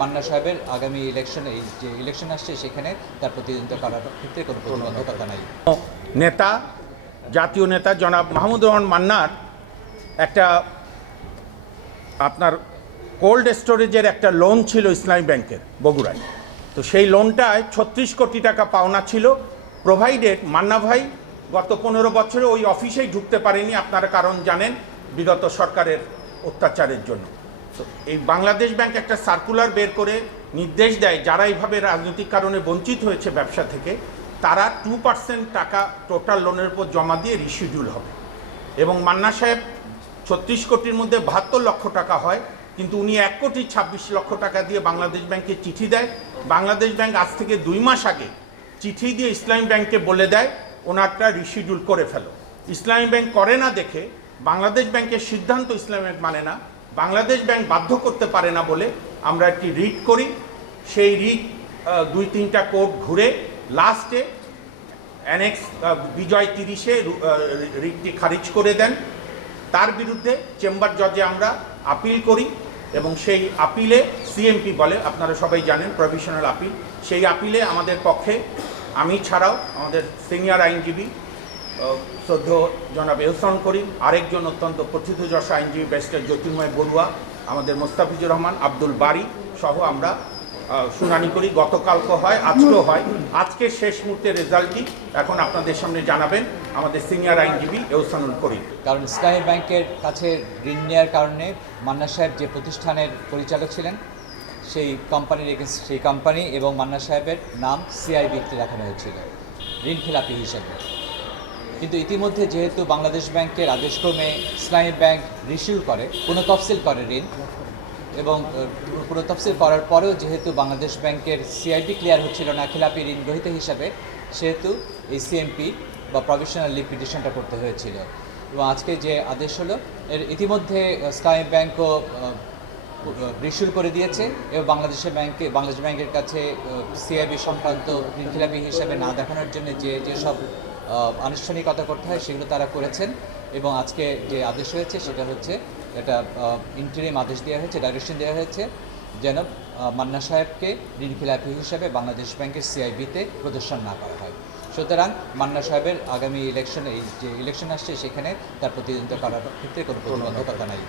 মান্না সাহেবের আগামী ইলেকশনে যে ইলেকশন আসছে সেখানে তার প্রতিদ্বন্দ্বিতা করার ক্ষেত্রে কোনো প্রতিবন্ধকতা নাই। নেতা জাতীয় নেতা জনাব মাহমুদুর রহমান মান্নার একটা আপনার কোল্ড স্টোরেজের একটা লোন ছিল ইসলামী ব্যাংকের বগুড়ায়। তো সেই লোনটায় 36 কোটি টাকা পাওনা ছিল, প্রোভাইডেড মান্না ভাই গত 15 বছরে ওই অফিসেই ঢুকতে পারেনি। আপনারা কারণ জানেন, বিগত সরকারের অত্যাচারের জন্য। তো এই বাংলাদেশ ব্যাংক একটা সার্কুলার বের করে নির্দেশ দেয়, যারা এইভাবে রাজনৈতিক কারণে বঞ্চিত হয়েছে ব্যবসা থেকে, তারা 2% টাকা টোটাল লোনের উপর জমা দিয়ে রিশিডিউল হবে। এবং মান্না সাহেব 36 কোটির মধ্যে 72 লক্ষ টাকা হয়, কিন্তু উনি 1,26,00,000 টাকা দিয়ে বাংলাদেশ ব্যাংকে চিঠি দেয়। বাংলাদেশ ব্যাংক আজ থেকে 2 মাস আগে চিঠি দিয়ে ইসলামী ব্যাংকে বলে দেয় ওনারটা রিশিডিউল করে ফেলো। ইসলামী ব্যাংক করে না দেখে বাংলাদেশ ব্যাংকের সিদ্ধান্ত ইসলামী ব্যাংক মানে না, বাংলাদেশ ব্যাংক বাধ্য করতে পারে না বলে আমরা একটি রিট করি। সেই রিট 2-3টা কোর্ট ঘুরে লাস্টে অ্যানেক্স বিজয় 30-এ রিটটি খারিজ করে দেন। তার বিরুদ্ধে চেম্বার জজে আমরা আপিল করি এবং সেই আপিলে সিএমপি বলে, আপনারা সবাই জানেন, প্রভিশনাল আপিল। সেই আপিলে আমাদের পক্ষে আমি ছাড়াও আমাদের সিনিয়র আইনজীবী শ্রদ্ধেয় জনাব এহসান করিম, আরেকজন অত্যন্ত প্রথিতযশা আইনজীবী ব্যারিস্টার জ্যোতির্ময় বড়ুয়া, আমাদের মোস্তাফিজুর রহমান, আব্দুল বারী সহ আমরা শুনানি করি। গতকালকে হয়, আজকেও হয়। আজকের শেষ মুহূর্তের রেজাল্টটি এখন আপনাদের সামনে জানাবেন আমাদের সিনিয়র আইনজীবী এহসানুল করিম। কারণ ইসলামী ব্যাংকের কাছে ঋণ নেওয়ার কারণে মান্না সাহেব যে প্রতিষ্ঠানের পরিচালক ছিলেন সেই কোম্পানির এগেন্স্ট সেই কোম্পানি এবং মান্না সাহেবের নাম সিআইবিতে রাখানো হয়েছিল ঋণ খেলাপি হিসেবে। কিন্তু ইতিমধ্যে যেহেতু বাংলাদেশ ব্যাংকের আদেশক্রমে ইসলামী ব্যাংক রিসিউ করে, পুনঃতফসিল করে ঋণ, এবং পুনঃতফসিল করার পরেও যেহেতু বাংলাদেশ ব্যাংকের সিআইবি ক্লিয়ার হচ্ছিল না খেলাপি ঋণ গ্রহীতা হিসাবে, সেহেতু এই সিএমপি বা প্রভিশনাল লিভ পিটিশনটা করতে হয়েছিল। এবং আজকে যে আদেশ হলো, এর ইতিমধ্যে ইসলামী ব্যাংকও রিসিউ করে দিয়েছে এবং বাংলাদেশ ব্যাংকের কাছে সিআইবি সংক্রান্ত ঋণ খেলাপি হিসাবে না দেখানোর জন্য যেসব আনুষ্ঠানিকতা করতে হয় সেগুলো তারা করেছেন। এবং আজকে যে আদেশ হয়েছে সেটা হচ্ছে এটা ইন্টারিম আদেশ দেওয়া হয়েছে, ডাইরেকশন দেওয়া হয়েছে যেন মান্না সাহেবকে ঋণ খেলাপি হিসাবে বাংলাদেশ ব্যাংকের সিআইবিতে প্রদর্শন না করা হয়। সুতরাং মান্না সাহেবের আগামী ইলেকশনে যে ইলেকশন আসছে সেখানে তার প্রতিদ্বন্দ্বিতা করার ক্ষেত্রে কোনো প্রতিবন্ধকতা নাই।